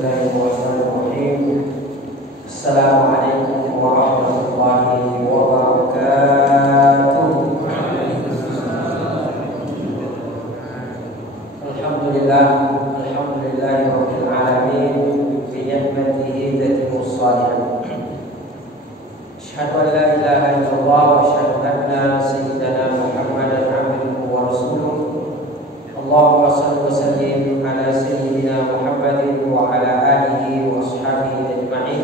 Bismillahirrahmanirrahim. Assalamualaikum warahmatullahi wabarakatuh. Alhamdulillahirabbil alamin bi ni'matihi tatimmus shalihat. Asyhadu an la ilaha illallah wa asyhadu anna sayyidana Muhammadan abduhu wa rasuluh. Allahumma shalli wa sallim ala sayyidina Muhammadin wa ala alihi wa ashabihi ajma'in.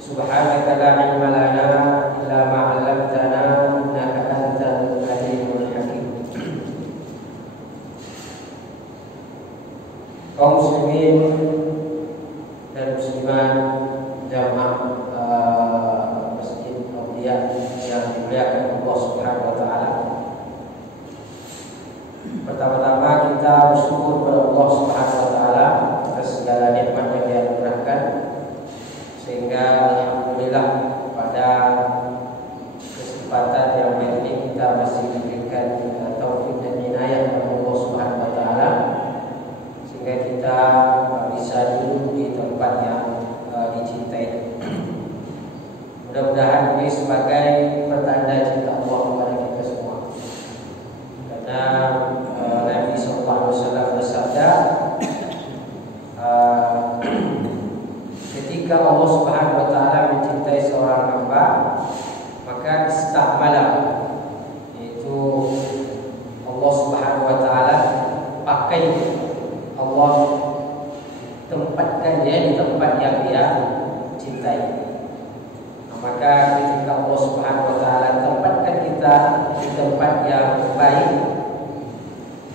Subhanaka la ilma lana illa ma 'allamtana innaka antal alimul hakim. Kaum muslimin dan muslimat jamaah Masjid Aulia yang dimuliakan Allah Subhanahu wa taala. Pertama-tama kita bersyukur kepada Allah Subhanahu wa taala atas segala nikmat yang Dia anugerahkan, sehingga alhamdulillah pada kesempatan yang baik ini kita masih diberikan taufik dan inayah dari Allah Subhanahu wa taala, sehingga kita bisa duduk di tempat yang dicintai. Mudah-mudahan ini sebagai pertanda cinta Allah kepada kita semua. Karena Nabi SAW bersabda, ketika Allah Subhanahu wa taala mencintai seorang hamba, maka istakmala, yaitu Allah Subhanahu wa taala pakai, Allah tempatkan dia di tempat yang Dia cintai. Maka ketika Allah Subhanahu wa taala tempatkan kita di tempat yang baik,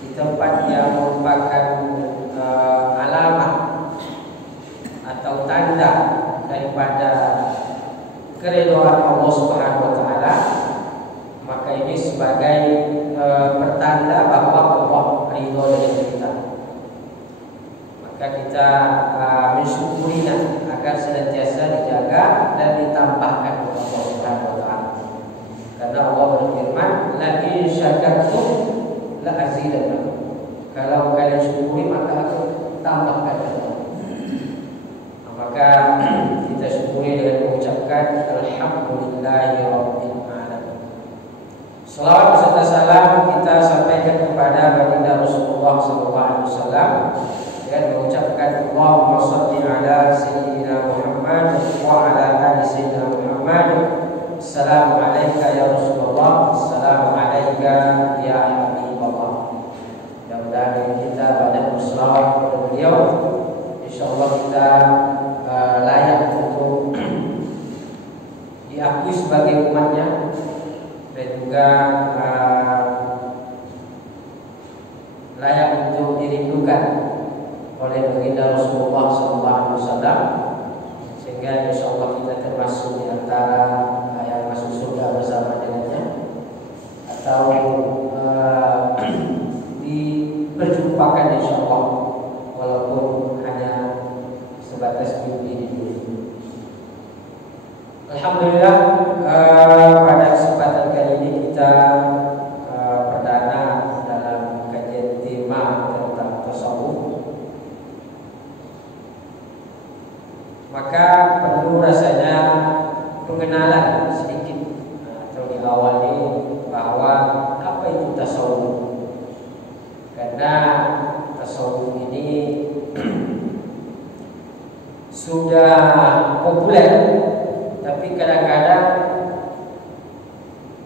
di tempat yang merupakan alamat atau tanda daripada keridhaan Allah Subhanahu wa taala, maka ini sebagai pertanda bahwa Allah ridho dengan kita. Maka kita mensyukurinya agar senantiasa dijaga dan ditambahkan oleh Allah Subhanahu wa taala. Karena Allah berfirman, "La in syakartum la azidannakum." Kalau kalian syukuri maka aku tambahkan. Maka kita syukuri dengan mengucapkan alhamdulillahirabbil alamin. Salawat beserta salam kita sampaikan kepada baginda Rasulullah SAW dan mengucapkan Allahumma shalli ala sayyidina Muhammad wa ala ali sayyidina Muhammad. Assalamu alayka ya Rasulullah, assalamu alayka ya Habibullah. Mudah-mudahan kita banyak berselawat kepada beliau. Insyaallah kita layak untuk diakui sebagai umatnya dan juga layak untuk dirindukan oleh baginda Rasulullah SAW, sehingga insyaallah kita termasuk di antara yang masuk surga bersama dengannya, atau diperjumpakan insyaallah walaupun hanya sebatas mimpi di dunia. Alhamdulillah, pada kesempatan kali ini kita perdana dalam kajian tema tentang tasawuf. Maka perlu rasanya pengenalan sedikit atau diawali bahwa apa itu tasawuf. Karena tasawuf ini sudah populer, tapi kadang-kadang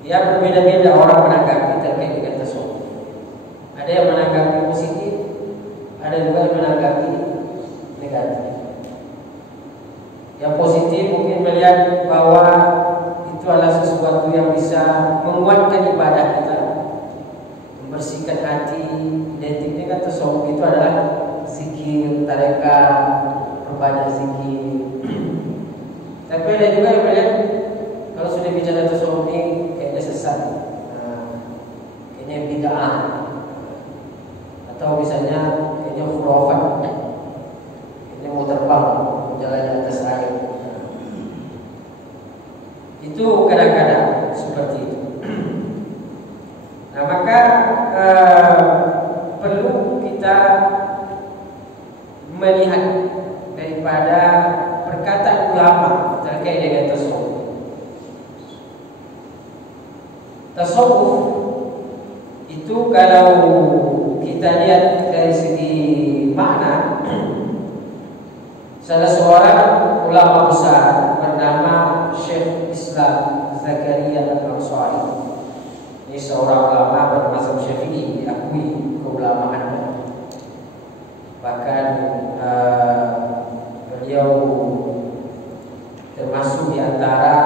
ya berbeda-beda orang menanggapi terkait dengan tasawuf. Ada yang menanggapi positif, ada juga yang menanggapi negatif. Yang positif mungkin melihat bahwa itu adalah sesuatu yang bisa menguatkan ibadah kita, membersihkan hati. Identik dengan tasawuf itu adalah zikir, tarekat, perbanyak zikir. Tapi ada juga yang melihat kalau sudah bicara tasawuf ini kayaknya sesat, kayaknya bid'ah, atau misalnya kayaknya khurafat, kayaknya mau terbang jalan di atas air. Itu kadang-kadang seperti itu. Nah, maka perlu kita melihat Tasawuf itu kalau kita lihat dari segi makna, salah seorang ulama besar bernama Syekh Islam Zakaria Al-Ansari. Ini seorang ulama bermazhab Syafi'i, diakui keulamaannya. Bahkan beliau termasuk di antara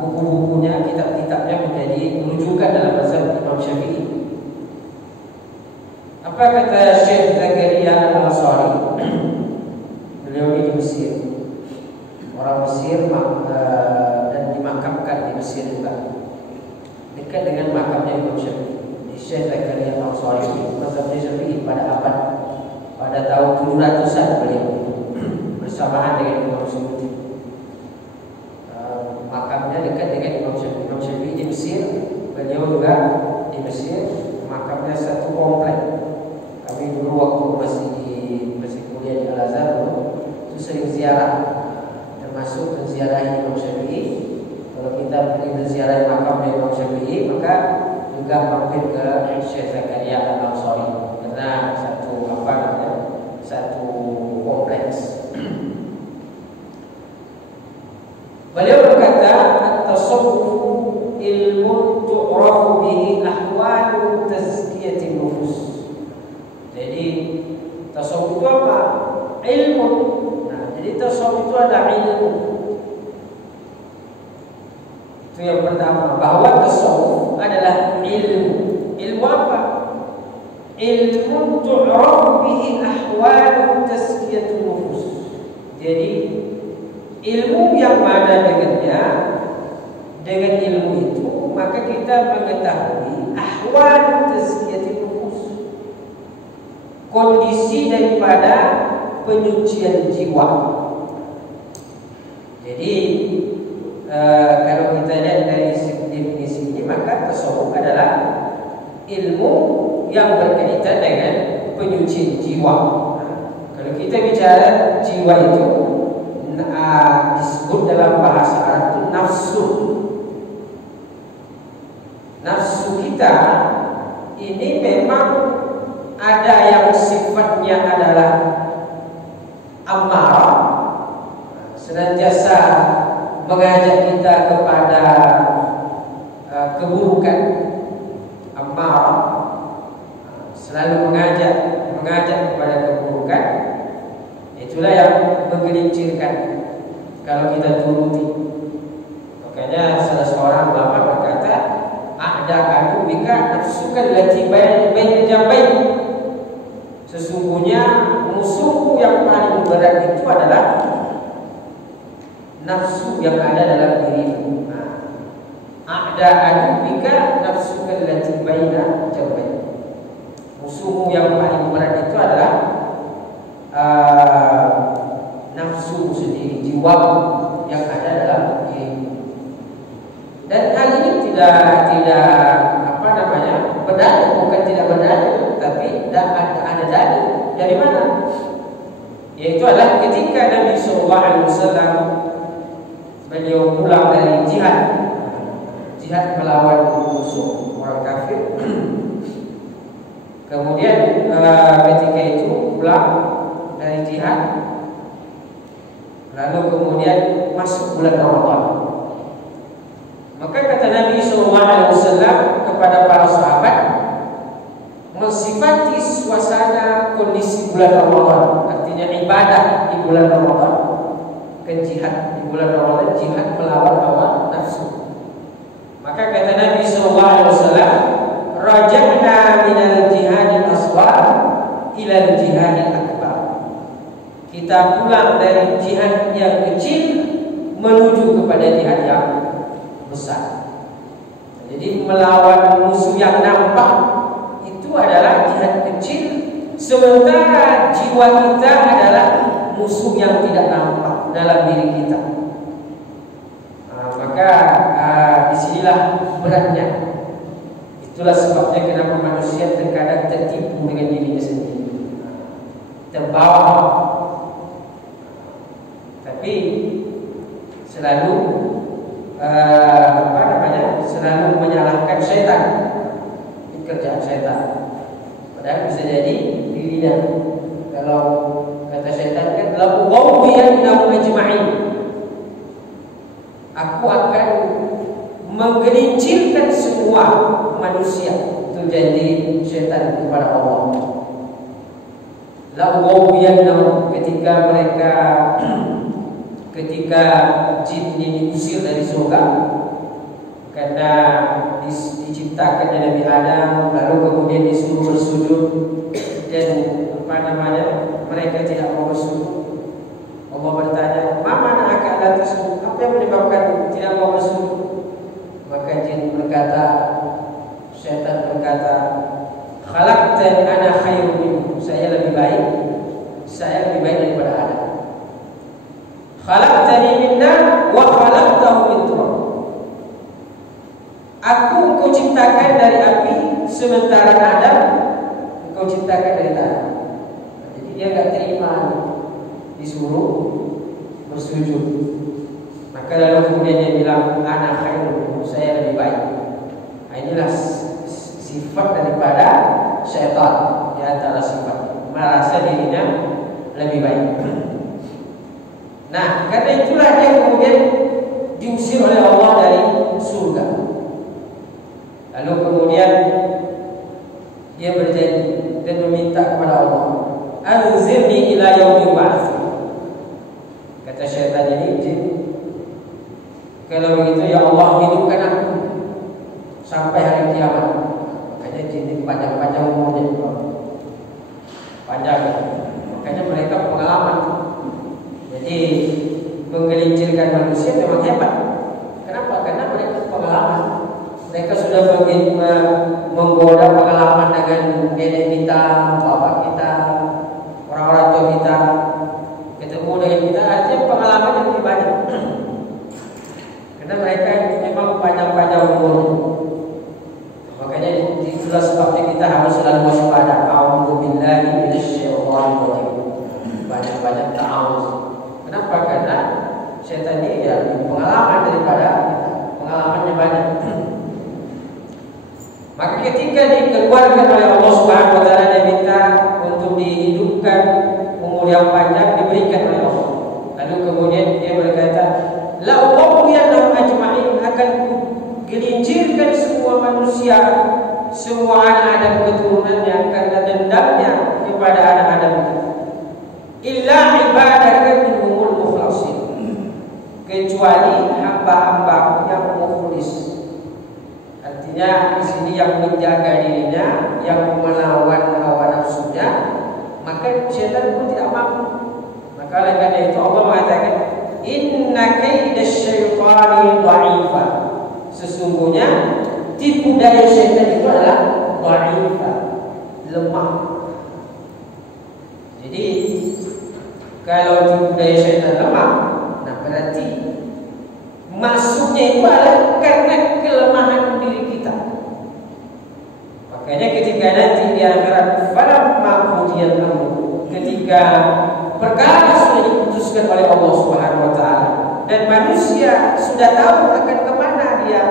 buku-bukunya, kitab-kitabnya menjadi rujukan dalam mazhab Imam Syafi'i. Apa kata Syekh Zakaria Al-Ansari? Beliau di Mesir, orang Mesir, dan dimakamkan di Mesir juga, dekat dengan makamnya Imam Syafi'i. Syekh Zakaria Al-Ansari mazhab Syafi'i pada tahun 700-an beliau bersamaan dengan Imam Syafi'i. Makamnya dekat dengan Imam Syafi'i di Mesir. Beliau juga di Mesir, makamnya satu komplek. Kami dulu waktu masih kuliah di Al-Azhar itu sering ziarah, termasuk menziarahi Imam Syafi'i. Kalau kita pergi menziarahi makamnya Imam Syafi'i, maka juga mampir ke Syekh Zakaria Al-Ansari karena satu kompleks. Beliau berkata, at-tasawwuf ilmun tu'rafu bihi ahwalu tazkiyatin nufus. Jadi tasawuf itu apa? Ilmu. Nah, jadi tasawuf itu ada ilmu. Itu yang pertama, bahwa tasawuf adalah ilmu. Ilmu apa? Ilmu tu'rafu bihi ahwalu tazkiyatun nufus. Jadi ilmu yang mana dengannya, dengan ilmu itu maka kita mengetahui ahwal tazkiyatun nufus, kondisi daripada penyucian jiwa. Jadi kalau kita lihat dari definisi ini, maka tasawuf adalah ilmu yang berkaitan dengan penyucian jiwa. Kalau kita bicara jiwa itu disebut dalam bahasa Arab itu nafsu. Nafsu kita ini memang ada yang sifatnya adalah amarah, senantiasa mengajak kita kepada keburukan. Amarah selalu mengajak kepada keburukan. Itulah yang menggelincirkan kalau kita turuti. Makanya salah seorang ulama berkata, a'da'u bika nafsuka allati baina jambayn. Sesungguhnya musuhmu yang paling berat itu adalah nafsu yang ada dalam dirimu. A'da'u bika nafsuka allati baina jambayn. Musuhmu yang paling berat itu adalah nafsu sendiri, jiwa yang ada dalam dirimu. Dan hal ini tidak berdalil, bukan tidak berdalil, tapi ada dalil. Dari mana? Yaitu adalah ketika Nabi SAW beliau pulang dari jihad melawan musuh orang kafir. Kemudian ketika itu pulang dari jihad, lalu kemudian masuk bulan Ramadan. Maka kata Nabi SAW kepada para sahabat, mensifati suasana kondisi bulan Ramadan, artinya ibadah di bulan Ramadan, ke jihad di bulan Ramadan, jihad melawan hawa nafsu. Maka kata Nabi SAW, raja'na minal jihadil asghar ilal jihadil akbar. Kita pulang dari jihad yang kecil menuju kepada jihad yang besar. Jadi melawan musuh yang nampak itu adalah jihad kecil, sementara jiwa kita adalah musuh yang tidak nampak dalam diri kita. Maka disinilah beratnya. Itulah sebabnya kenapa manusia terkadang tertipu dengan dirinya sendiri, terbawa. Tapi selalu selalu syaitan. Ini kerjaan syaitan. Padahal bisa jadi dirinya. Kalau kata syaitan kan, la ughawiyannahum ajma'in. Aku akan menggelincirkan semua manusia. Itu janji syaitan kepada Allah. La ughawiyannahum, ketika jin ini diusir dari surga karena diciptakannya Nabi Adam, lalu kemudian disuruh bersujud dan mereka tidak mau bersujud. Allah bertanya, "Mama akala tersujud?" Apa yang menyebabkan tidak mau bersujud? Maka jin berkata, syaitan berkata, "Khalaqtani ana khairun minhu." Saya lebih baik daripada Adam. Khalaqtani min nar wa khalaqtahu min turab. Aku engkau ciptakan dari api, sementara Adam engkau ciptakan dari tanah. Jadi dia enggak terima disuruh bersujud. Maka lalu kemudian dia bilang, "Ana khairun," saya lebih baik. Nah, inilah sifat daripada syaitan. Di antara sifat merasa dirinya lebih baik. Nah, karena itulah dia kemudian diusir oleh Allah dari surga. Lalu kemudian dia berjanji dan meminta kepada Allah, "Anzirni ila yaumil ba'ts." Kata syaitan ini, jin, kalau begitu ya Allah, hidupkan aku sampai hari kiamat. Makanya jin ini panjang-panjang umurnya, panjang. Makanya mereka pengalaman. Jadi menggelincirkan manusia memang hebat. Kenapa? Karena mereka pengalaman. Mereka sudah menggoda pengalaman dengan nenek kita, bapak kita, orang-orang tua kita, ketemu dengan kita, artinya pengalaman yang lebih banyak. Karena mereka memang panjang-panjang umur. Makanya itulah sebabnya kita harus selalu waspada. A'udzubillahi minasyaitonir rajim. Banyak-banyak ta'awuz. Kenapa? Karena syaitan ini ya pengalaman daripada kita. Pengalamannya banyak. Maka ketika dikeluarkan oleh Allah Subhanahu wa taala, dia minta untuk dihidupkan umur yang panjang, diberikan oleh Allah. Lalu kemudian dia berkata, "La ughawiyannahum ajma'in," akan gelincirkan semua manusia, semua anak Adam keturunannya karena dendamnya kepada anak Adam. Illa ibadaka minhumul mukhlasin, kecuali hamba-hamba yang mukhlis. Artinya di sini yang menjaga dirinya, yang melawan hawa nafsunya, maka syaitan pun tidak mampu. Maka oleh karena itu Allah mengatakan, "Inna kaidasyaitani dha'ifa." Sesungguhnya tipu daya syaitan itu adalah dha'ifa, lemah. Jadi kalau tipu daya syaitan lemah, nah berarti masuknya itu adalah karena kelemahan diri kita. Makanya ketika nanti di akhirat, falamma qudiyal amr, ketika perkara sudah diputuskan oleh Allah Subhanahu wa taala dan manusia sudah tahu akan kemana dia,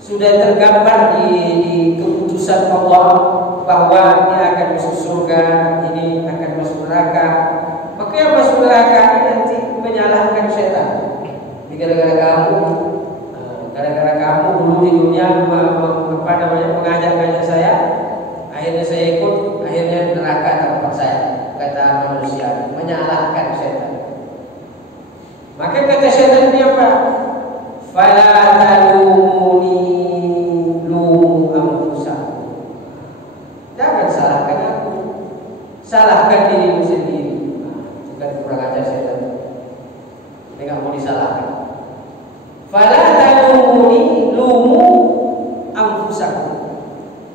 sudah tergambar di keputusan Allah bahwa dia akan masuk surga, ini akan masuk neraka. Maka yang masuk neraka ini nanti menyalahkan syaitan. Gara-gara kamu dulu di dunia mengajak-ajak saya, akhirnya saya ikut, akhirnya neraka tempat saya, kata manusia, menyalahkan syaitan. Maka kata syaitan ini apa? Fala talumuni lumu anfusakum. Jangan salahkan aku, salahkan dirimu sendiri. Bukan kurang ajar syaitan. Dia nggak mau disalahkan. Fala talumuni lumu anfusakum.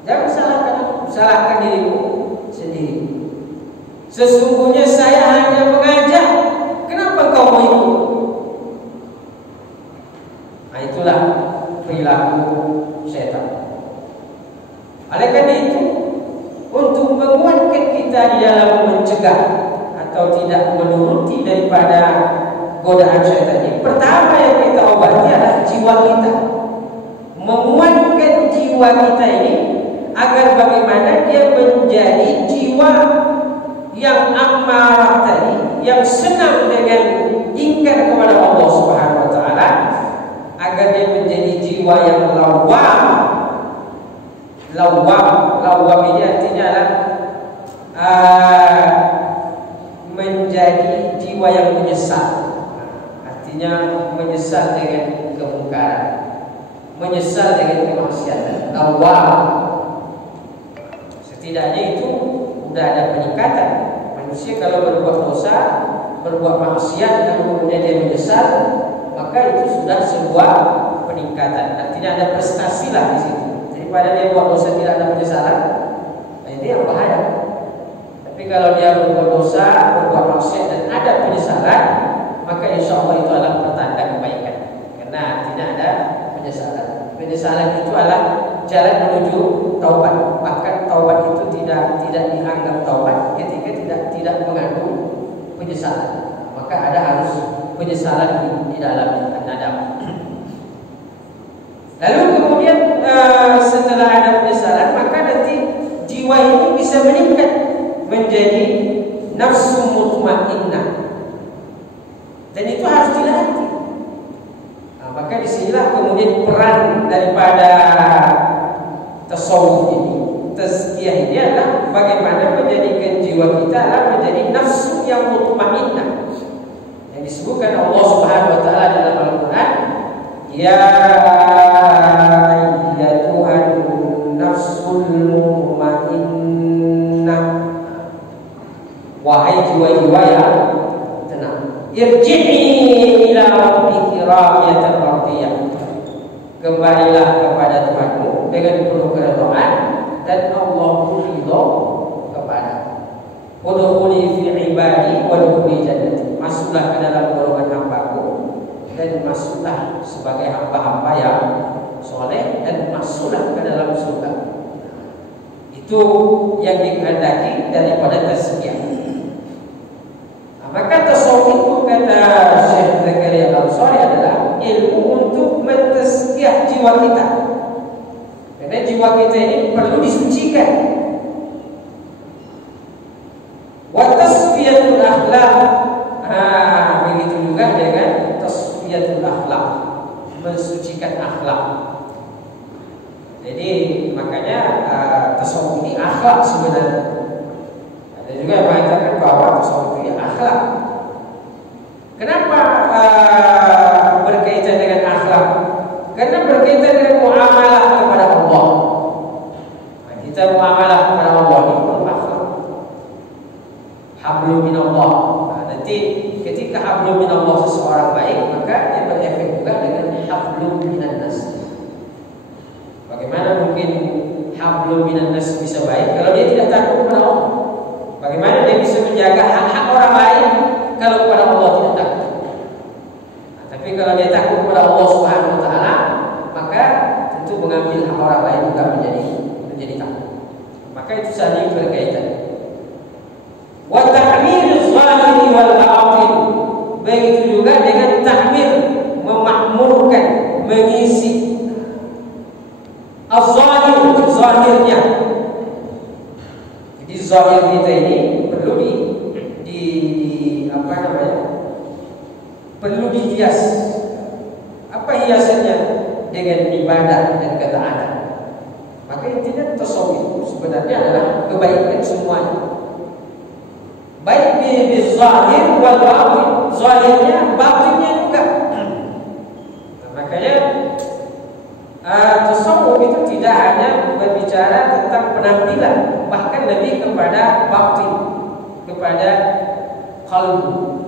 Jangan salahkan aku, salahkan dirimu sendiri. Sesungguhnya saya hanya mengajak. Kenapa kau mau ikut? Nah, itulah perilaku syaitan. Oleh karena itu, untuk menguatkan kita di dalam mencegah atau tidak menuruti daripada godaan syaitan ini, pertama yang kita obati adalah jiwa kita, menguatkan jiwa kita ini agar bagaimana dia menjadi jiwa yang amarah tadi, yang senang dengan ingkar kepada Allah Subhanahu wa taala, agar dia menjadi jiwa yang lawam. Lawam ini artinya adalah menjadi jiwa yang menyesal. Artinya menyesal dengan kemungkaran, menyesal dengan kemaksiatan. Lawam. Setidaknya itu sudah ada peningkatan. Manusia kalau berbuat dosa, berbuat maksiat dan kemudian dia menyesal, maka itu sudah sebuah peningkatan. Artinya ada prestasi lah di situ. Daripada dia buat dosa tidak ada penyesalan, nah ini yang bahaya. Tapi kalau dia berbuat dosa, berbuat maksiat dan ada penyesalan, maka insya Allah itu adalah pertanda kebaikan. Karena tidak ada penyesalan. Penyesalan itu adalah jalan menuju taubat. Bahkan taubat itu tidak dianggap taubat ketika tidak mengandung penyesalan. Maka ada harus penyesalan di dalam nadam. Lalu kemudian setelah ada penyesalan, maka nanti jiwa ini bisa meningkat menjadi nafsu mutmainnah. Dan itu harus dilatih. Maka disinilah kemudian peran daripada tasawuf ini, tazkiyah ini adalah bagaimana menjadikan jiwa kita adalah menjadi nafsu yang mutmainnah. Yang disebutkan Allah Subhanahu wa taala dalam Al-Qur'an, ya ayyatuhan nafsul mutmainnah, wahai jiwa-jiwa yang tenang, irji'i ila rabbiki radiyatan mardiyah, kembalilah kepada Tuhanmu dengan penuh keridhaan dan Allah ridho kepada. Udkhuli fi ibadi wa dkhuli jannati, masuklah ke dalam golongan hamba-Ku dan masuklah sebagai hamba-hamba yang soleh dan masuklah ke dalam surga. Itu yang dikehendaki daripada tazkiyah. Maka tasawuf itu kata Syekh Zakaria Al-Ansari adalah ilmu untuk mentazkiyah jiwa kita. Karena jiwa kita ini perlu disucikan. Wa tasfiyatul akhlaq. Begitu juga dengan tasfiyatul akhlaq, mensucikan akhlak. Jadi makanya tasawuf ini akhlak sebenarnya. Ada juga yang mengatakan bahwa tasawuf ini akhlak. Kenapa berkaitan dengan akhlak? Karena berkaitan dengan muamalah kepada Allah. Kita muamalah kepada Allah ini perlu akhlak. Hablum minallah. Nanti ketika hablum minallah seseorang baik, maka dia berefek juga dengan hablum minannas. Bagaimana mungkin hablum minannas bisa baik kalau dia tidak takut kepada Allah? Bagaimana dia bisa menjaga hak-hak orang lain kalau kepada Allah tidak takut? Nah, tapi kalau dia takut kepada Allah Subhanahu wa taala, maka tentu mengambil hak orang lain juga menjadi takut. Maka itu saling berkaitan. Wa ta'miruz zahiri wal batin. Begitu juga dengan tahmir, memakmurkan, mengisi az-zahir, zahirnya. Jadi zahir kita ini perlu perlu dihias. Apa hiasannya? Dengan ibadah dan ketaatan. Maka intinya tasawuf itu sebenarnya adalah kebaikan semuanya. Baik di zahir wal batin, zahirnya, batinnya juga. Makanya tasawuf itu tidak hanya berbicara tentang penampilan, bahkan lebih kepada batin, kepada qalbu.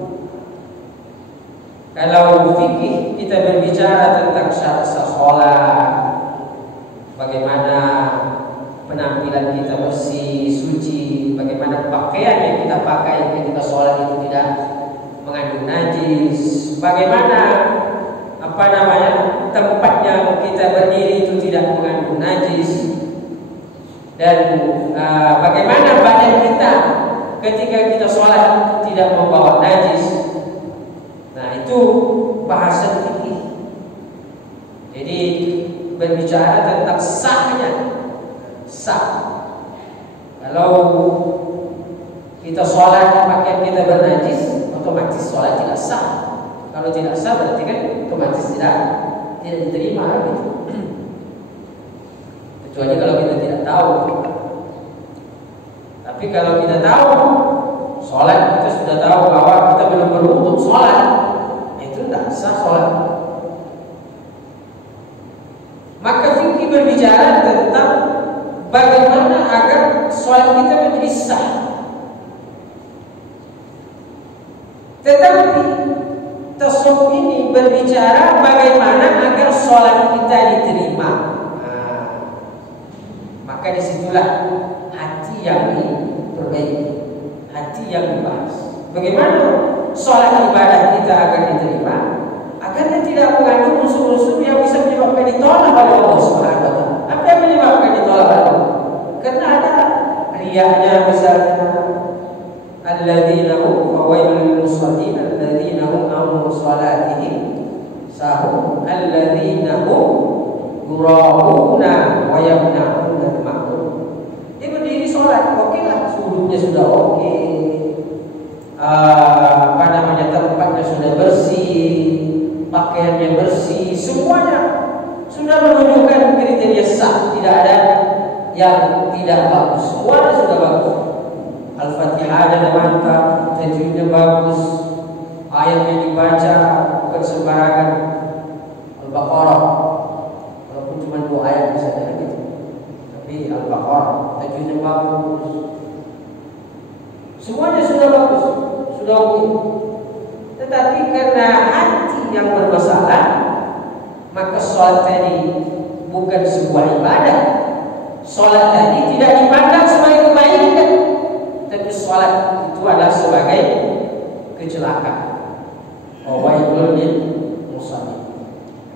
Kalau fikih kita berbicara tentang syarat salat, bagaimana penampilan kita bersih, suci, bagaimana pakaian yang kita pakai ketika sholat itu tidak mengandung najis, bagaimana tempat yang kita berdiri itu tidak mengandung najis, dan bagaimana badan kita ketika kita sholat tidak membawa najis. Nah, itu bahasan fikih. Jadi berbicara tentang sahnya. Sah. Kalau kita sholat pakaian kita bernajis, otomatis sholat tidak sah. Kalau tidak sah berarti kan otomatis tidak diterima gitu. Kecuali kalau kita tidak tahu. Tapi kalau kita tahu sholat, kita sudah tahu bahwa kita belum berwudu sholat, itu tidak sah sholat. Maka fikih berbicara tentang bagaimana agar sholat kita menjadi sah. Tetapi tasawuf ini berbicara bagaimana agar sholat kita diterima. Maka disitulah hati yang diperbaiki, hati yang dibahas. Bagaimana sholat ibadah kita agar diterima, agar dia tidak mengandung unsur-unsur yang bisa menyebabkan ditolak oleh Allah Subhanahu wa taala. Apa yang menyebabkan ditolak oleh Allah? Karena ada riyanya misalnya, alladzina hum fawailul musallin alladzina hum an salatihim sahun alladzina hum yura'una wa yamna'una al-ma'ruf. Dia berdiri sholat, oke lah, sujudnya sudah oke, tempatnya sudah bersih, pakaiannya bersih, semuanya sudah menunjukkan kriteria sah, tidak ada yang tidak bagus, semuanya sudah bagus. Al-Fatihahnya mantap, tajwidnya bagus, ayat yang dibaca bukan sembarangan. Al-Baqarah walaupun cuma 2 ayat saja gitu, tapi Al-Baqarah tajwidnya bagus, semuanya sudah bagus, sudah oke. Tetapi karena hati yang bermasalah, maka sholat tadi bukan sebuah ibadah. Sholat tadi tidak dipandang sebagai kebaikan, tapi sholat itu adalah sebagai kecelakaan. Wailul lil musallin.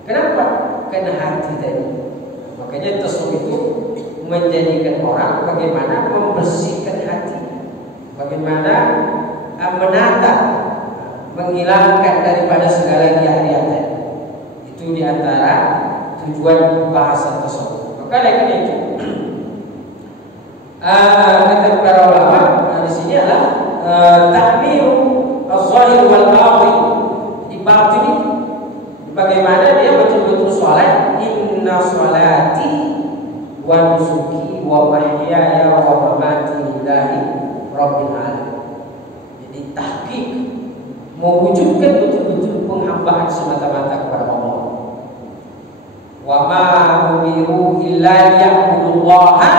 Kenapa? Karena hati tadi. Makanya tasawuf itu menjadikan orang bagaimana membersihkan hati, bagaimana menata, menghilangkan daripada segala riak-riak. Itu diantara tujuan bahasan tasawuf. Maka dengan itu kata para ulama di sini adalah tahmiru az-zahir wal batin. Di batin bagaimana dia betul-betul sholat, inna sholati wa nusuki wa mahyaya wa mamati lillahi rabbil alamin. Jadi tahqiq, mewujudkan betul-betul penghambaan semata-mata kepada Allah. Wa ma umiru illa liya'budullaha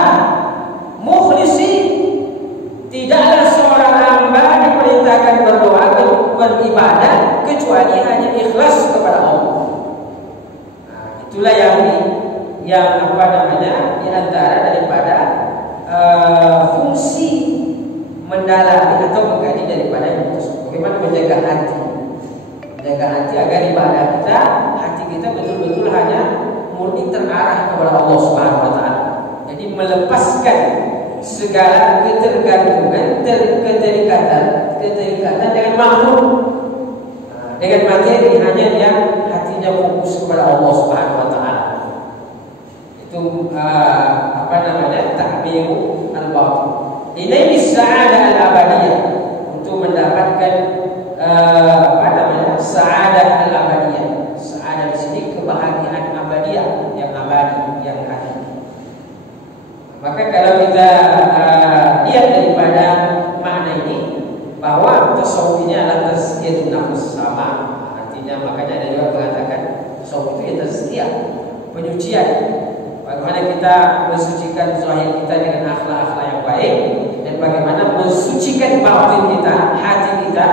mukhlisin. Tidaklah seorang hamba diperintahkan berdoa dan beribadah kecuali hanya ikhlas kepada Allah. Nah, itulah yang di antara daripada fungsi mendalami atau mengkaji daripada itu. Bagaimana menjaga hati, agar ibadah kita, hati kita betul-betul hanya murni terarah kepada Allah Subhanahu wa taala. Jadi melepaskan segala ketergantungan, keterikatan dengan makhluk, dengan materi, hanya yang hatinya fokus kepada Allah Subhanahu wa taala. Itu ta'miru al-batin. Ini sa'adah al-abadiyah, untuk mendapatkan sa'adah al-abadiyah. Sa'adah di sini kebahagiaan abadiyah, yang abadi, yang hakiki. Maka kalau kita lihat daripada makna ini, bahwa tasawuf ini adalah tazkiyatun nafs, sama artinya. Makanya ada juga mengatakan tasawuf itu ya tazkiyah, penyucian. Bagaimana kita mensucikan zahir kita dengan akhlak-akhlak yang baik, dan bagaimana mensucikan batin kita, hati kita.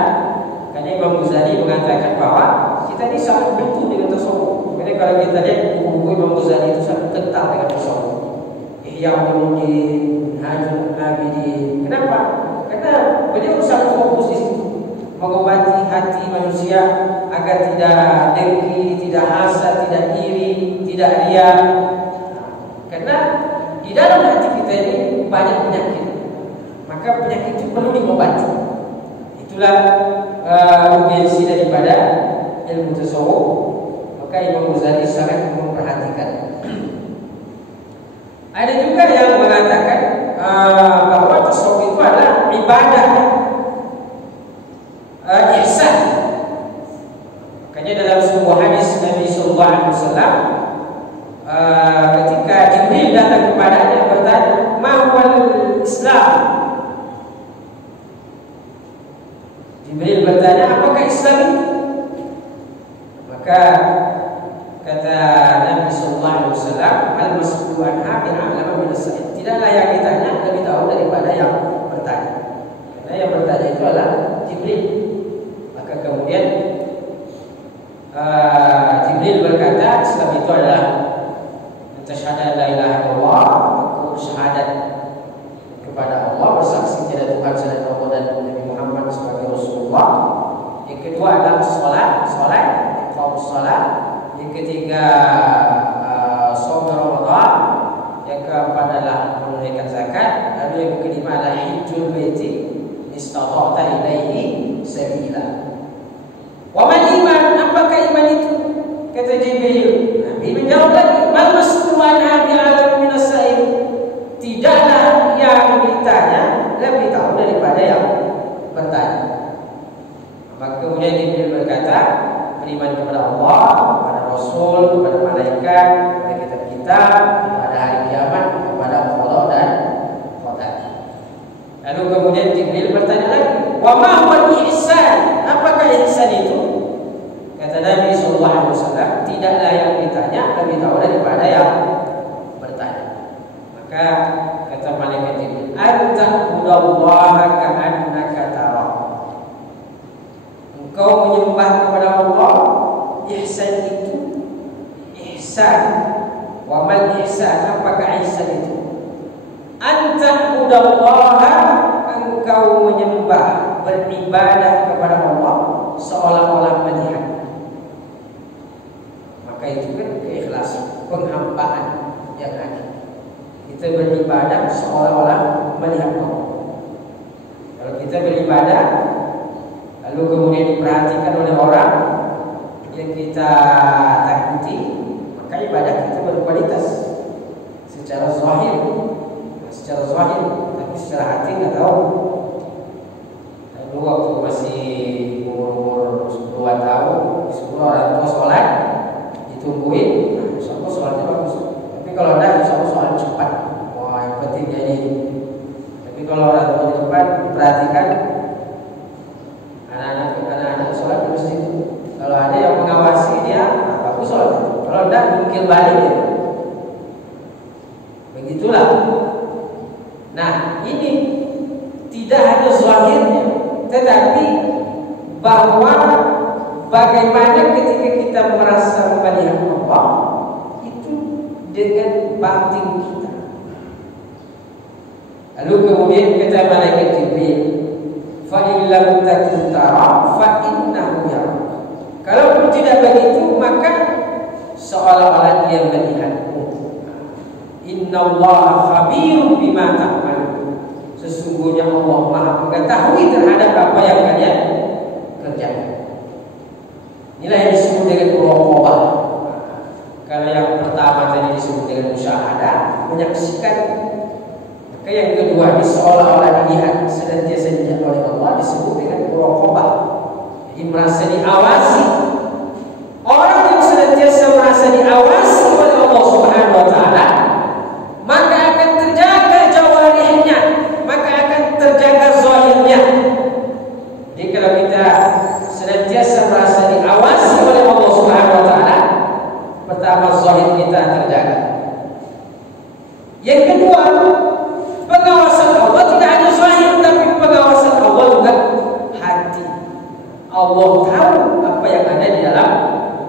Karena Imam Ghazali mengatakan bahwa kita ini sangat butuh dengan tasawuf. Karena kalau kita lihat buku-buku Imam Ghazali itu sangat kental dengan tasawuf. Ihya Ulumuddin, Minhajul Abidin. Kenapa? Karena beliau sangat fokus di situ, mengobati hati manusia agar tidak dengki, tidak hasad, tidak iri, tidak riya. Karena di dalam hati kita ini banyak penyakit, maka penyakit itu perlu diobati. Itulah urgensi daripada ilmu tasawuf. Maka Imam Ghazali sangat memperhatikan Ada juga yang mengatakan bahwa tasawuf itu adalah ibadah, ihsan. Makanya dalam sebuah hadis Nabi sallallahu alaihi wasallam, ketika Jibril datang kepadanya bertanya, "Ma huwal Islam?" Jibril bertanya, "Apakah Islam itu?" Maka kata Nabi sallallahu alaihi wasallam, "Al-mas'ulu anha bi'alama min as-sa'il." Tidaklah yang ditanya lebih tahu daripada yang bertanya. Karena yang bertanya itu adalah Jibril. Maka kemudian Jibril berkata, Islam itu adalah tasyhadu la ilaha illallah, aku syahadat kepada Allah, bersaksi tiada Tuhan selain Allah dan Nabi Muhammad sebagai Rasulullah. Yang kedua adalah salat, iqamus salat. Yang ketiga shaum Ramadan. Yang keempat adalah menunaikan zakat. Lalu yang kelima adalah hajjul baiti istata'ta ilaihi sabila. Wa mal iman? Apakah iman itu? Kata Jibril. Nabi menjawab lagi, "Mal mas'ulu anha bi'alam min as-sa'il." Tidaklah yang ditanya lebih tahu daripada yang bertanya. Maka kemudian Jibril berkata, beriman kepada Allah, kepada Rasul, kepada malaikat, kepada kitab-kitab, kepada hari kiamat, kepada Allah dan qadar. Lalu kemudian Jibril bertanya lagi, "Wa ma huwal ihsan?" Apakah ihsan itu? Kata Nabi sallallahu alaihi wasallam, tidaklah yang ditanya lebih tahu daripada yang bertanya. Maka kata malaikat Jibril, "Anta'budallaha ka'annaka tarah." Engkau menyembah kepada Allah. Ihsan itu, ihsan. Wa mal ihsan? Apakah ihsan itu? Anta'budallaha, engkau menyembah, beribadah kepada Allah seolah-olah melihat. Maka itu kan keikhlasan, penghambaan yang ada. Kita beribadah seolah-olah melihat Allah. Kalau kita beribadah lalu kemudian diperhatikan oleh orang yang kita takuti, maka ibadah kita berkualitas secara zahir, tapi secara hati nggak tahu. Lalu waktu masih umur 2 tahun, disuruh orang tua sholat, ditungguin, insya Allah sholatnya bagus. Tapi kalau enggak, insya Allah sholat cepat. Wah, yang penting jadi. Tapi kalau orang tua di depan, perhatikan anak-anak sholat di masjid. Kalau ada yang mengawasi dia, bagus sholat. Kalau enggak, mungkin balik dia. Begitulah. Nah, ini tidak hanya zahirnya, tetapi bahwa bagaimana ketika kita merasa melihat Allah itu dengan batin kita. Lalu kemudian kata malaikat Jibril, "Fa in lam takun tara fa innahu yara." Kalau tidak begitu, maka seolah-olah dia melihatmu. Innallaha khabirun bima ta'malun. Sesungguhnya Allah Maha mengetahui terhadap apa yang kalian kerjakan. Inilah yang disebut dengan muraqabah. Kalau yang pertama tadi disebut dengan musyahadah, menyaksikan. Maka yang kedua ini seolah-olah dilihat, senantiasa dilihat oleh Allah, disebut dengan muraqabah. Jadi merasa diawasi. Orang yang senantiasa merasa diawasi oleh Allah Subhanahu wa taala, maka akan terjaga jawarihnya, maka akan terjaga zahirnya. Jadi kalau kita senantiasa merasa diawasi oleh Allah Subhanahu wa taala, pertama zahir kita terjaga. Yang kedua, pengawasan Allah tidak hanya zahir, tapi pengawasan Allah juga hati. Allah tahu apa yang ada di dalam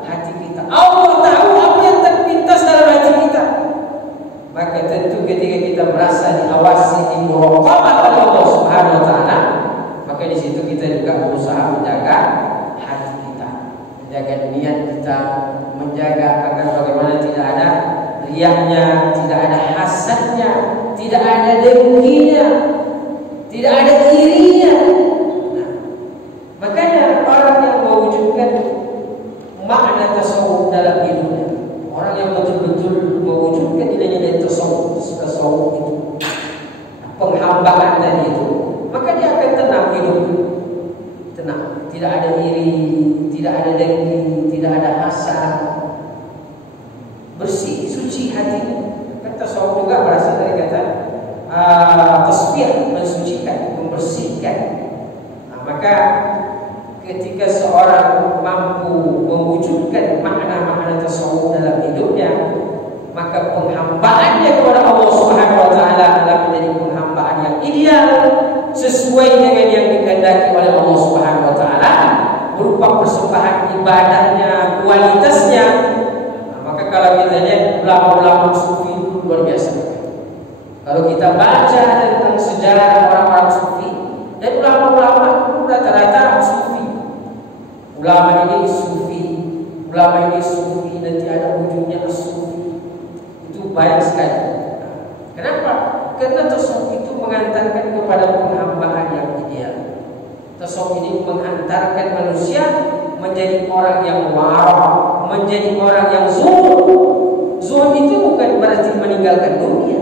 hati kita. Allah tahu apa yang terpintas dalam hati kita. Maka tentu ketika kita merasa diawasi, dimuraqabah oleh Allah Subhanahu wa taala, maka di situ kita juga berusaha menjaga hati kita, menjaga niat kita, menjaga agar bagaimana tidak ada riaknya, tidak ada hasadnya, tidak ada dengkinya, tidak ada irinya. Nah, makanya orang yang mewujudkan makna tasawuf dalam hidupnya, orang yang betul-betul tasawuf juga berasal dari kata tasbih, mensucikan, membersihkan. Maka ketika seorang mampu mewujudkan makna-makna tasawuf dalam hidupnya, maka penghambaannya kepada Allah Subhanahu wa taala adalah menjadi penghambaan yang ideal sesuai dengan yang dikehendaki oleh Allah Subhanahu wa taala, berupa persembahan ibadahnya, kualitasnya. Maka kalau kita lihat ulama-ulama sufi itu luar biasa. Kalau kita baca tentang sejarah orang-orang sufi dan ulama-ulama itu rata-rata sufi. Ulama ini sufi, ulama ini sufi, nanti ada ujungnya sufi. Itu baik sekali. Kenapa? Karena tasawuf itu mengantarkan kepada penghambaan yang ideal. Tasawuf ini mengantarkan manusia menjadi orang yang wara', menjadi orang yang zuhud. Zuhud itu bukan berarti meninggalkan dunia.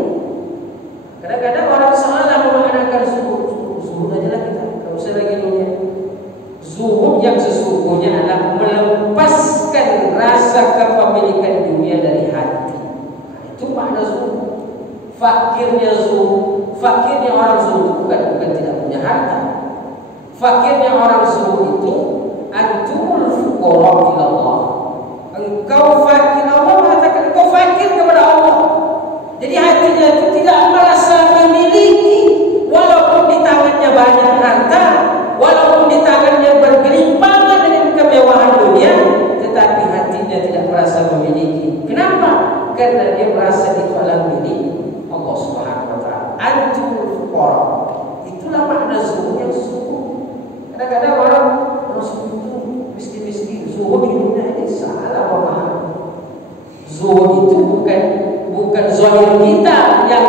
Kadang-kadang orang salah memaknakan zuhud. Zuhud aja lah kita, tidak usah lagi dunia. Zuhud yang sesungguhnya adalah melepaskan rasa kepemilikan dunia dari hati. Itu makna zuhud. Fakirnya zuhud, fakirnya orang zuhud bukan tidak punya harta. Fakirnya orang zuhud itu antumul fuqara ila Allah. Engkau fakir, Allah mengatakan engkau fakir kepada Allah. Jadi hatinya itu tidak merasa memiliki, walaupun di tangannya banyak harta, walaupun di tangannya bergelimpangan dengan kemewahan dunia, tetapi hatinya tidak merasa memiliki. Kenapa? Karena dia merasa itu adalah milik Allah Subhanahu wa taala. Antumul fuqara. Itulah makna zuhud yang sesungguhnya. Kadang-kadang orang zuhud itu miskin-miskin. Zuhud ini salah paham. Zuhud itu bukan zahir kita yang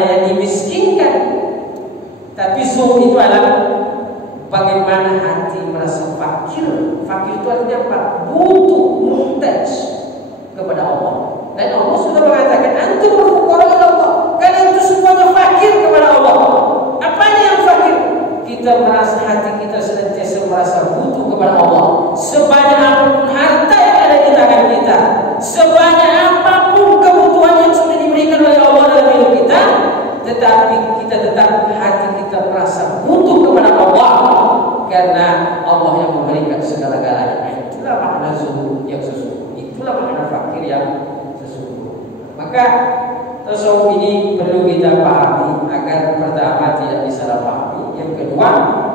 yang dimiskinkan. Tapi zuhud itu adalah bagaimana hati merasa fakir. Fakir itu artinya apa? Butuh, muhtaj kepada Allah. Dan Allah sudah mengatakan antum fuqara ila Allah. Kalian itu semuanya fakir kepada Allah. Apanya yang fakir? Kita merasa hati kita senantiasa merasa butuh kepada Allah. Sebanyak apapun harta yang ada di tangan kita, sebanyak apapun kebutuhan yang sudah diberikan oleh Allah dalam hidup kita, tetapi kita tetap hati kita merasa butuh kepada Allah karena Allah yang memberikan segala-galanya. Itulah makna zuhud yang sesungguhnya. Itulah makna fakir yang sesungguhnya. Maka tasawuf ini perlu kita pahami agar pertama tidak disalahpahami. Yang kedua,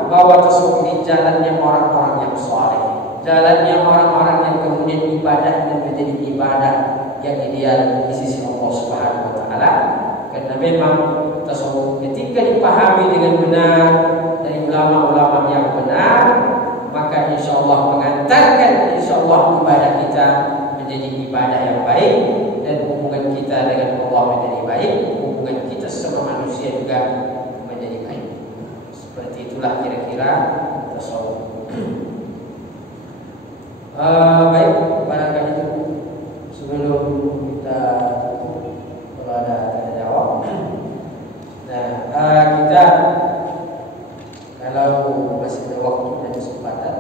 bahwa tasawuf ini jalannya orang-orang yang saleh, jalannya orang-orang yang kemudian ibadahnya menjadi ibadah yang ideal di sisi Allah Subhanahu wa taala. Karena memang tasawuf ketika dipahami dengan benar dari ulama-ulama yang benar, maka insyaallah mengantarkan insyaallah ibadah kita menjadi ibadah yang baik dan hubungan kita dengan Allah menjadi baik, hubungan kita sama manusia juga menjadi baik. Seperti itulah kira-kira tasawuf. Baik, barangkali itu sebelum kita kalau ada tanya jawab. Nah, kita kalau masih ada waktu dan kesempatan,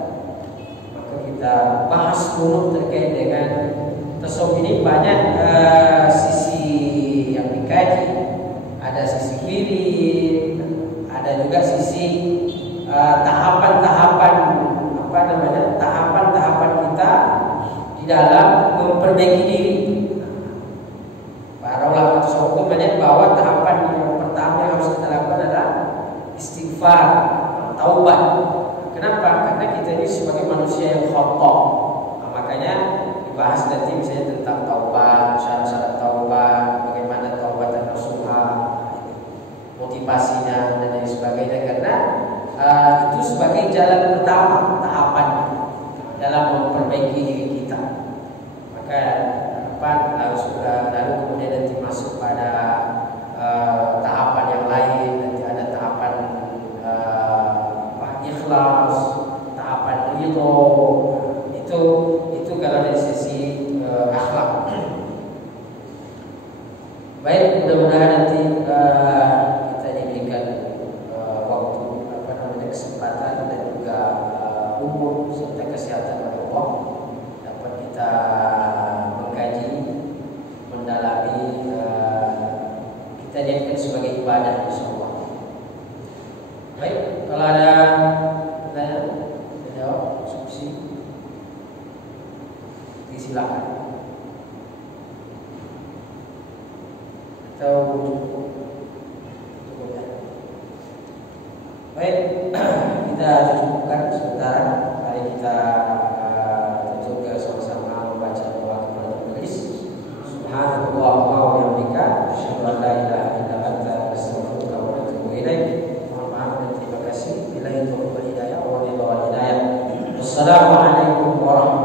maka kita bahas dulu terkait dengan tasawuf ini. Banyak sisi yang dikaji, ada sisi kiri, ada juga sisi tahapan-tahapan tahapan-tahapan kita di dalam memperbaiki diri. Para ulama tasawuf banyak bahwa tahapan yang pertama yang harus kita lakukan adalah istighfar, taubat. Kenapa? Karena kita ini sebagai manusia yang khata'. Makanya dibahas nanti misalnya tentang taubat, syarat-syarat taubat, bagaimana taubat dan nasuha, motivasinya dan lain sebagainya. Karena itu sebagai jalan pertama tahapan dalam memperbaiki diri kita. Maka lalu kemudian nanti masuk pada tahapan yang lain. Nanti ada tahapan ikhlas, tahapan ridho. Itu kalau dari sisi akhlak. Baik, mudah-mudahan nanti kita diberikan waktu, kesempatan dan juga umur serta kesehatan oleh Allah, dapat kita mengkaji, mendalami Disilakan. Atau cukup ya. Baik, kita cukupkan sebentar. Mari kita tutup sama-sama membaca doa kepada penulis. Subhanallah wa bihamdika, asyhadu an la ilaha illa anta, astaghfiruka wa atubu ilaik. Mohon maaf dan terima kasih. Billahi taufiq wal hidayah wa ridha wal hidayah. Wassalamualaikum warahmatullahi wabarakatuh.